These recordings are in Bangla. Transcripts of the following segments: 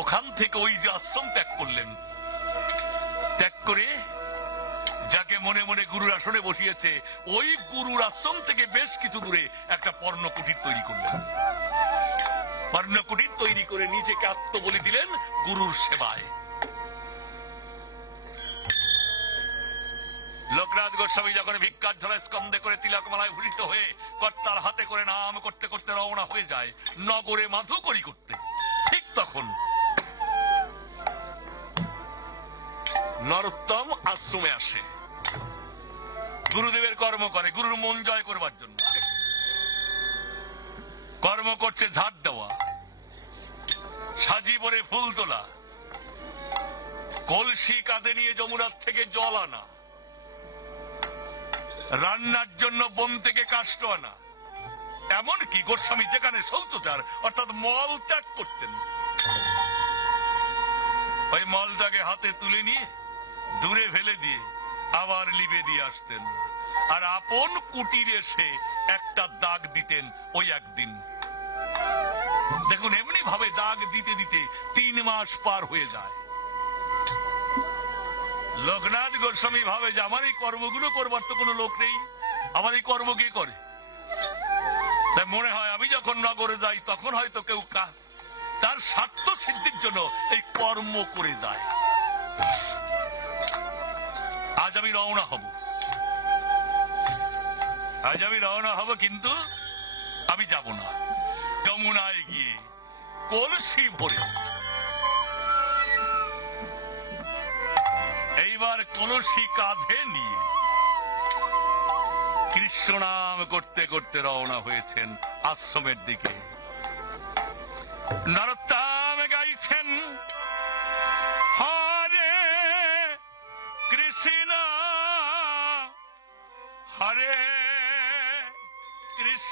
ওখান থেকে ওই যে আশ্রম ত্যাগ করলেন। ত্যাগ করে যাকে মনে মনে গুরুর আসনে বসিয়েছে, ওই গুরুর আশ্রম থেকে বেশ কিছু দূরে একটা পর্ণ কুটির তৈরি করলেন। পর্ণ কুটির তৈরি করে নিজেকে আত্মবলি দিলেন গুরুর সেবায়। লোকনাথ গোস্বামী যখন ভিক্ষার ঝোলা স্কন্দে করে তিলকমালায় ভূষিত হয়ে কর্তার হাতে করে নাম করতে করতে রওনা হয়ে যায়, নগরে মাধু করি করতে। ঠিক তখন নরোত্তম আশ্রমে আসে। গুরুদেবের কর্ম করে, গুরুর মন জয় করবার জন্য। কর্ম করছে ঝাড় দেওয়া সাজি পরে ফুল তোলা। কলসি কাঁধে নিয়ে যমুনার থেকে জল আনা। রান্নার জন্য বন থেকে কাষ্ট আনা। এমনকি গোস্বামী যেখানে শৌচচার, অর্থাৎ মল ত্যাগ করতেন। ওই মলটাকে হাতে তুলে নিয়ে দূরে ফেলে দিয়ে আবার লিবে দিয়ে আসতেন। আর আপন কুটির এসে একটা দাগ দিতেন ওই একদিন। দেখুন এমনি ভাবে দাগ দিতে দিতে তিন মাস পার হয়ে যায়। লোকনাথ গোস্বামী ভাবে যে আমার এই কর্মগুলো করবার তো কোনো লোক নেই। আমার এই কর্ম কে করে? তাই মনে হয় আমি যখন নগরে যাই, তখন হয়তো কেউ তার স্বার্থ সিদ্ধির জন্য এই কর্ম করে যায়। আজ আমি রওনা হব। আজ আমি রওনা হব, কিন্তু আমি যাব না। যমুনায় গিয়ে কলসি ভরে। এইবার কলসি কাঁধে নিয়ে কৃষ্ণ নাম করতে করতে রওনা হয়েছেন আশ্রমের দিকে। নরোত্তম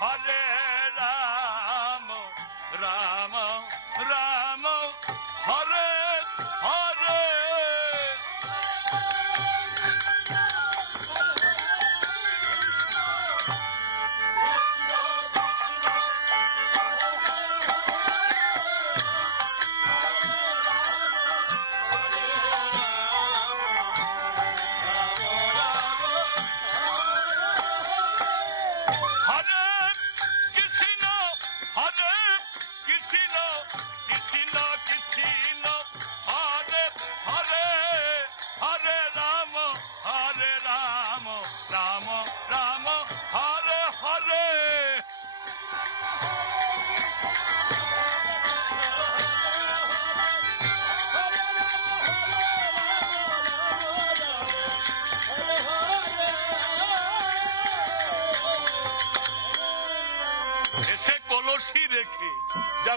হরে রাম রাম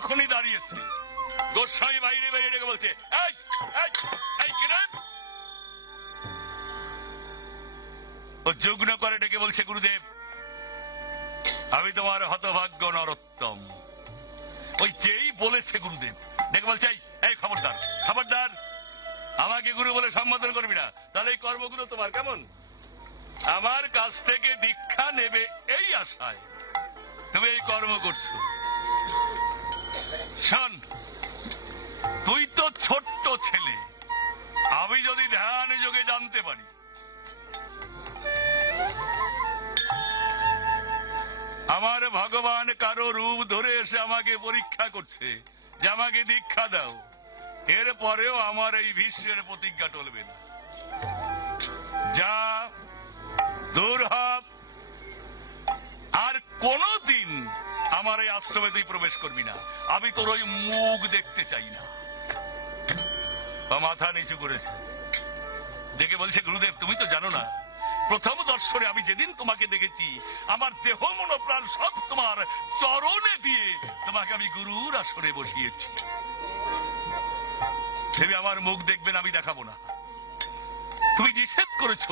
যখনই দাঁড়িয়েছে। গোস্বামী বাইরে বাইরে রেখে বলছে এই এই এই কি রে?" ও যুগ্ন করে ডেকে বলছে গুরুদেব আমি তোমার হতভাগ্য নরোত্তম। ওই যেই বলেছে গুরুদেব ডেকে বলছে "এই, এই খবরদার খবরদার আমাকে গুরু বলে সম্বোধন করবি না। তাহলে এই কর্মগুলো তোমার কেমন? আমার কাছ থেকে দীক্ষা নেবে এই আশায়। তুমি এই কর্ম করছ। শোন, তুই তো ছোট্ট ছেলে। আমি যদি ধ্যান যোগে জানতে পারি, আমার ভগবান কারও রূপ ধরে এসে আমাকে পরীক্ষা করছে, যে আমাকে দীক্ষা দাও। এরপরেও আমার এই ভীষ্মের প্রতিজ্ঞা টলবে না। যা দূর হব আর কোনদিন আমার এই আশ্রমে তুই প্রবেশ করবি না। আমি তোর ওই মুখ দেখতে চাই না। মাথা নিচু করেছে। দেখে বলছে, গুরুদেব, তুমি তো জানো না, প্রথম দর্শনে আমি যেদিন তোমাকে দেখেছি, আমার দেহ, মন প্রাণ সব তোমার চরণে দিয়ে তোমাকে আমি গুরুর আসরে বসিয়েছি। ভেবে আমার মুখ দেখবেন, আমি দেখাবো না। তুমি নিষেধ করেছ,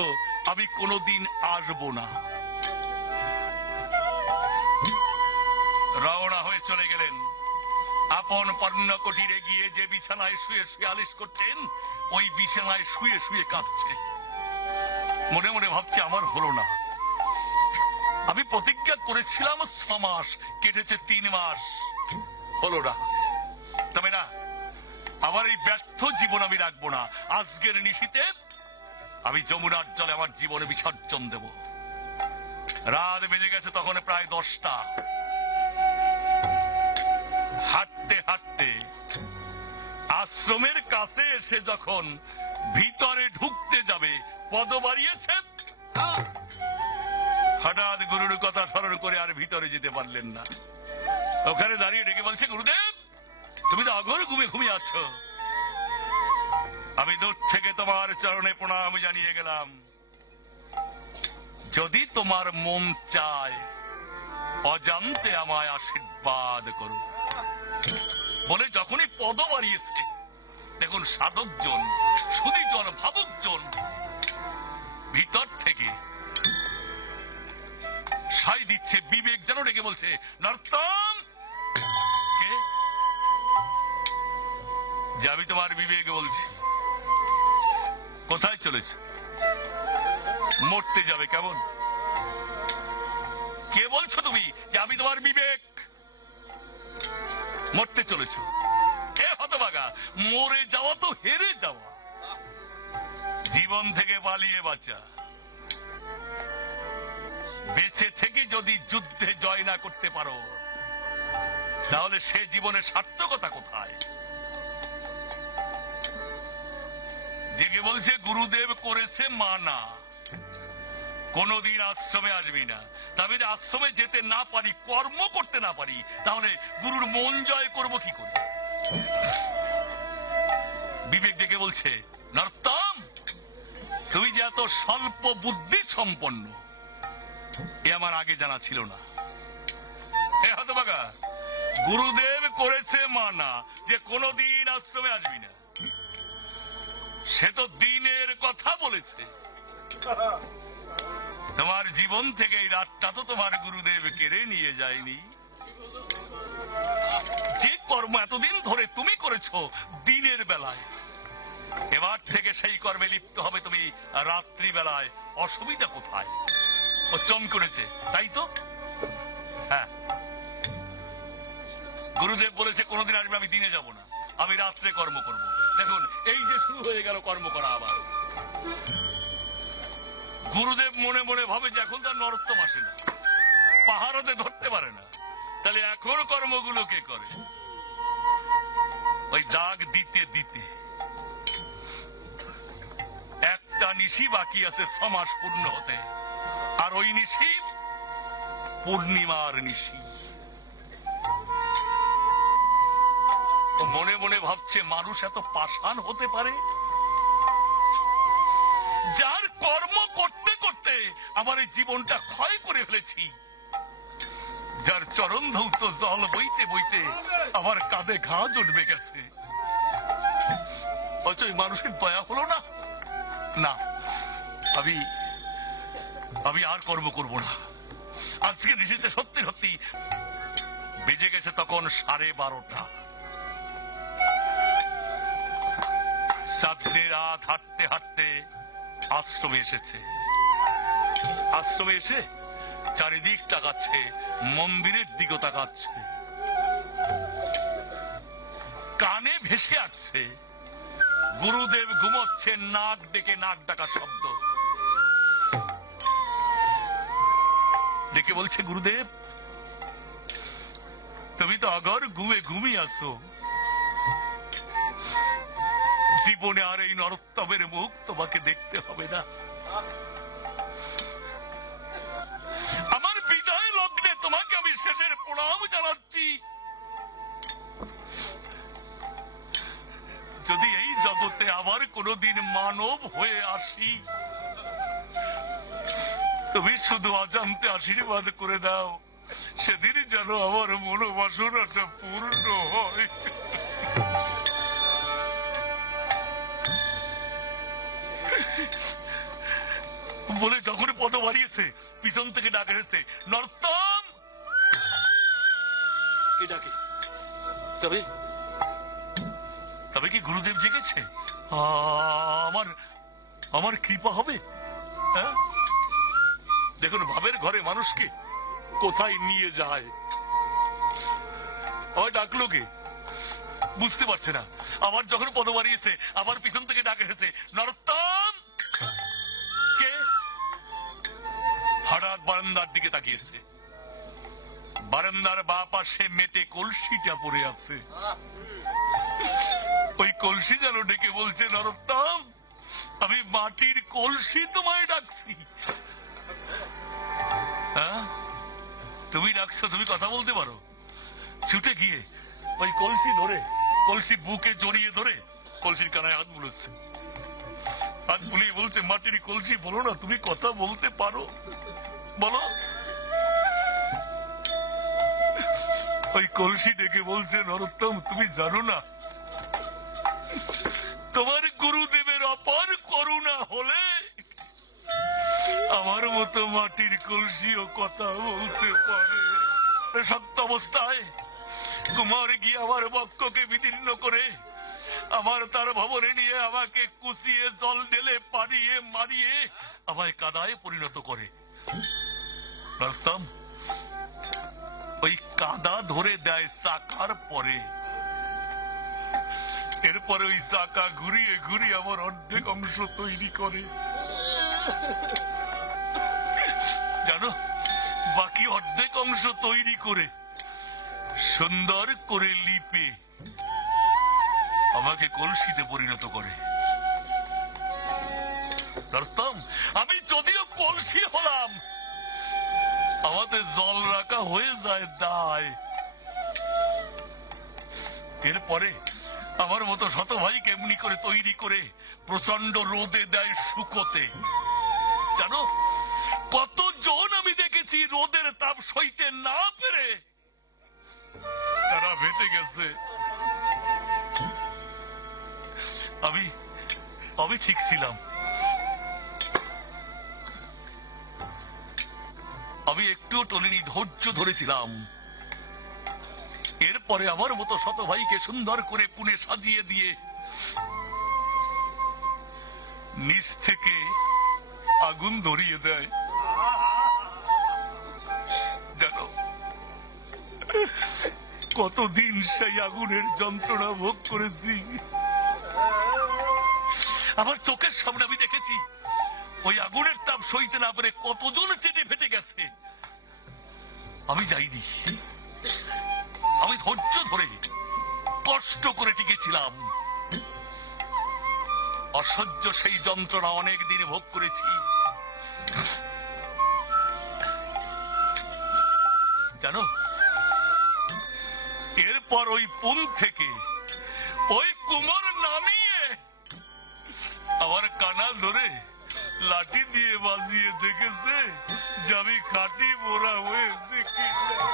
আমি কোনোদিন আসব না। রওনা হয়ে চলে গেলেন। আপন পর্ণ কুটিরে গিয়ে যে বিছানায় শুয়ে শুয়ে আলিশ করতেন, ওই বিছানায় শুয়ে শুয়ে কাঁদছে। মনে মনে ভাবছে, আমার হলো না। আমি প্রতিজ্ঞা করেছিলাম, ছ মাস কেটেছে তিন মাস। হলো না। তবে না, আমার এই ব্যর্থ জীবন আমি রাখব না। আজকের নিশীতে আমি যমুনার জলে আমার জীবনে বিসর্জন দেব। রাত বেজে গেছে তখন প্রায় দশটা। হাঁটতে হাঁটতে আশ্রমের কাছে এসে যখন ভিতরে ঢুকতে যাবে, পদ বাড়িয়েছে। হঠাৎ গুরুর কথা স্মরণ করে আর ভিতরে যেতে পারলেন না। ওখানে দাঁড়িয়ে ডেকে বলছে, গুরুদেব, তুমি তো অঘর ঘুমে ঘুমিয়ে আছো। আমি দূর থেকে তোমার চরণে প্রণাম জানিয়ে গেলাম। যদি তোমার মন চায়, অজান্তে আমায় আশীর্বাদ করো। বলে যখনই পদ বাড়িয়েছে দেখুন সাধকজন, সুদীজন, ভাবকজন ভিতর থেকে সাই দিচ্ছে, বিবেক যেন ডেকে বলছে নর্তম কে? যে আমি তোমার বিবেক বলছি। কোথায় চলেছে? মরতে যাবে কেমন? কে বলছো তুমি যে আমি তোমার বিবেক? মরতে চলেছ। এ হতবাগা মরে যাওয়া তো হেরে যাওয়া। জীবন থেকে পালিয়ে বাঁচা। বেঁচে থেকে যদি যুদ্ধে জয় না করতে পারো, তাহলে সে জীবনের সার্থকতা কোথায়? জেগে বলছে, গুরুদেব করেছে মানা। কোনদিন আশ্রমে আসবি না। তবে যদি আশ্রমে যেতে না পারি, কর্ম করতে না পারি, তাহলে গুরুর মন জয় করব কি করে? বিবেক ডেকে বলছে, নর্তম, তুমি যে এত স্বল্প বুদ্ধি সম্পন্ন, এ আমার আগে জানা ছিল না। এ হতবাগা গুরুদেব করেছে মানা যে কোনদিন আশ্রমে আসবি না। সে তো দিনের কথা বলেছে। তোমার জীবন থেকে এই রাতটা তো তোমার গুরুদেব কেড়ে নিয়ে যায়নি। যে কর্ম এতদিন ধরে তুমি করেছ দিনের বেলায়, এবার থেকে সেই কর্মে লিপ্ত হবে তুমি রাত্রি বেলায় অসুবিধা কোথায়? ও চম করেছে, তাই তো? হ্যাঁ। গুরুদেব বলেছে, কোনোদিন আসবে, আমি দিনে যাব না। আমি রাত্রে কর্ম করব। দেখুন, এই যে শুরু হয়ে গেল কর্ম করা আবার। গুরুদেব মনে মনে ভাবে যে এখন তার নরোত্তম আসে না। পাহাড়তে ধরতে পারে না। তাহলে এখন কর্মগুলো কে করে? ওই দাগ দিতে দিতে একটা নিশি বাকি আছে ছমাস পূর্ণ হতে। আর ওই নিশি পূর্ণিমার নিশি। মনে মনে ভাবছে, মানুষ এত পাষাণ হতে পারে? যার কর্ম করতে করতে আমার এই জীবনটা ক্ষয় করে ফেলেছি। যার চরণ ধৌত জল বইতে বইতে আমার কাঁধে ঘা জন্মে গেছে। এই মানুষের দয়া হলো না। না, আমি আমি আর কর্ম করব না। আজকে নিশ্চিত সত্যি সত্যি বেজে গেছে তখন সাড়ে বারোটা। রাত হাঁটতে হাঁটতে আশ্রমে এসেছে। আশ্রমে এসে চারিদিক তাকাচ্ছে, মন্দিরের দিকে তাকাচ্ছে। কানে ভেসে আসছে, গুরুদেব ঘুমোচ্ছে নাক ডেকে নাক ডাকা শব্দ। ডেকে বলছে, গুরুদেব, তুমি তো আগর ঘুমে ঘুমিয়ে আছো। জীবনে আর এই নরোত্তমের মুখ তোমাকে দেখতে হবে না। জগতে আবার কোনোদিন মানব হয়ে আসি। তুমি শুধু অজান্তে আশীর্বাদ করে দাও, সেদিন যেন আমার মনোবাসনাটা পূর্ণ হয়। বলে যখন পদ বাড়িয়েছে, পিছন থেকে ডাক এসেছে নর্তম কে ডাকে? তবে তবে কি গুরুদেব জেগেছে? আমার আমার কৃপা হবে? হ্যাঁ? দেখুন, ভাবের ঘরে মানুষকে কোথায় নিয়ে যায়? আমায় ডাকলো কে? বুঝতে পারছে না। আবার যখন পদ বাড়িয়েছে আবার পিছন থেকে ডাক এসেছে, নরোত্তম! কে? হঠাৎ বারান্দার দিকে তাকিয়েছে বারান্দার বা পাশে মেটে কলসিটা পড়ে আছে। ওই কলসি যেন ডেকে বলছে, নরোত্তম, আমি মাটির কলসি তোমায় ডাকছি। হ্যাঁ? তুমি ডাকছো, তুমি কথা বলতে পারো। ছুটে গিয়ে ওই কলসি ধরে, কলসি বুকে জড়িয়ে ধরে কলসির কানায় হাত বুলোচ্ছে। হাত বুলিয়ে বলছে, মাটির কলসি, বলো না, তুমি কথা বলতে পারো। বলো। ওই কলসি ডেকে বলছে, নরোত্তম, তুমি জানো না তোমার গুরুদেবের অপার করুণা হলে আমার মতো মাটির কলসিও কথা বলতে পারে। সত্য অবস্থায় কুমার গিয়ে আমার বক্ষকে বিদীর্ণ করে আমার তার ভবনে নিয়ে আমাকে কুচিয়ে জল ঢেলে পানিয়ে মারিয়ে আমায় কাদায় পরিণত করে। ওই কাদা ধরে দেয় চাকার পরে। এরপরে ওই চাকা ঘুরিয়ে ঘুরিয়ে আমার অর্ধেক অংশ তৈরি করে। জানো, বাকি অর্ধেক অংশ তৈরি করে, সুন্দর করে লিপে আমাকে কলসিতে পরিণত করে। আমি যদিও কলসি হলাম, আমাদের জল রাখা হয়ে যায় দায়। এরপরে আমার মতো শত ভাই কেমনি করে তৈরি করে প্রচণ্ড রোদে দেয় শুকোতে? জানো, কতজন আমি দেখেছি রোদের তাপ সইতে না পেরে তারা ভেটে গেছে। আমি আমি ঠিক ছিলাম। আমি একটুও টলিনি ধৈর্য ধরেছিলাম। এরপরে আমার মতো শত ভাইকে সুন্দর করে পুনে সাজিয়ে দিয়ে নিচ থেকে আগুন ধরিয়ে দেয়। কতদিন সেই আগুনের যন্ত্রণা ভোগ করেছি। আমার চোখের সামনে আমি দেখেছি, ওই আগুনের তাপ সইতে না পারে কতজন চেটে ফেটে গেছে। আমি যাইনি। আমি ধৈর্য ধরে কষ্ট করে টিকেছিলাম। অসহ্য সেই যন্ত্রণা অনেক দিন ভোগ করেছি। জানো, এরপর ওই পুল থেকে ওই কুমার নামিয়ে আমার কানা ধরে লাঠি দিয়ে বাজিয়ে দেখেছে যে আমি খাটি মোড়া হয়েছে। কিনা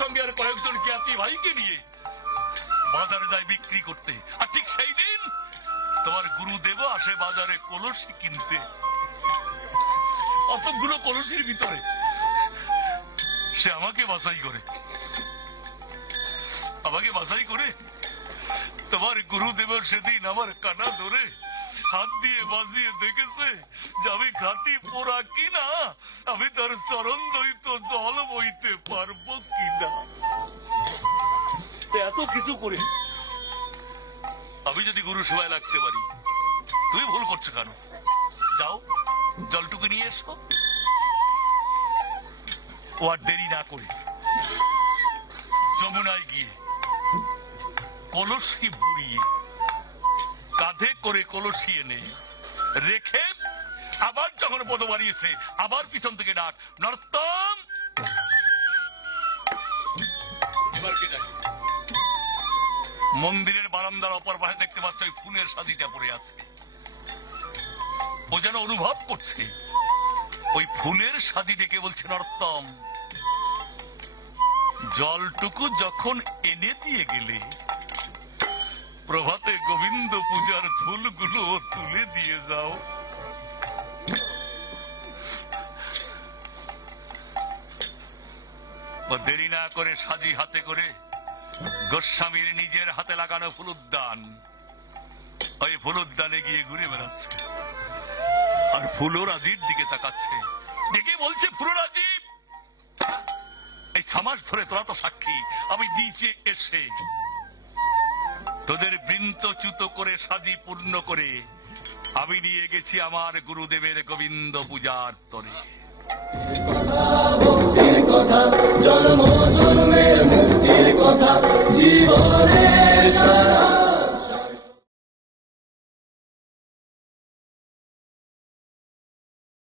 সঙ্গে আর কয়েকজন জ্ঞাতি ভাইকে নিয়ে বাজারে যায় বিক্রি করতে। আর ঠিক সেই দিন তোমার গুরুদেব আসে বাজারে কলসি কিনতে। অতগুলো কলসির ভিতরে সে আমাকে বাছাই করে। আমাকে বাছাই করে তোমার গুরুদেবের সেদিন আমার কানা ধরে হাত দিয়ে বাজিয়ে দেখেছে যে আমি ঘাটি পোড়া কিনা? আমি তার চরণ দইত জল বইতে পারব কিনা? এত কিছু করে আমি যদি গুরু সেবায় লাগতে পারি, তুমি ভুল করছ কেন? যাও, জলটুকু নিয়ে এসো। ও আর দেরি না করে যমুনায় গিয়ে কলসি বুড়িয়ে কাঁধে করে কলসি এনে রেখে আবার যখন পদ বাড়িয়েছে, আবার পিছন থেকে ডাক নর্তম মন্দিরের বারান্দার অপর পাশে দেখতে পাচ্ছ ওই ফুলের সাদিটা পড়ে আছে। ও যেন অনুভব করছে, ওই ফুলের সাদি ডেকে বলছে নর্তম জলটুকু যখন এনে দিয়ে গেলে প্রভাতে গোবিন্দ পূজার ফুলগুলো তুলে দিয়ে যাও। দেরি না করে সাজি হাতে করে গোস্বামীর নিজের হাতে লাগানো ফুলুদ্দান। ওই ফুলুদ্দানে গিয়ে ঘুরে বেড়াচ্ছে। আর ফুলো রাজির দিকে তাকাচ্ছে। দেখে বলছে ফুলো রাজীব এই ছামাস ধরে তোরা তো সাক্ষী, আমি নিচে এসে তোদের বৃন্তচ্যুত করে সাজি পূর্ণ করে আমি নিয়ে গেছি আমার গুরুদেবের গোবিন্দ পূজার তরে। মুক্তির কথা, জন্ম, জন্মের মুক্তির কথা জীবনে সারা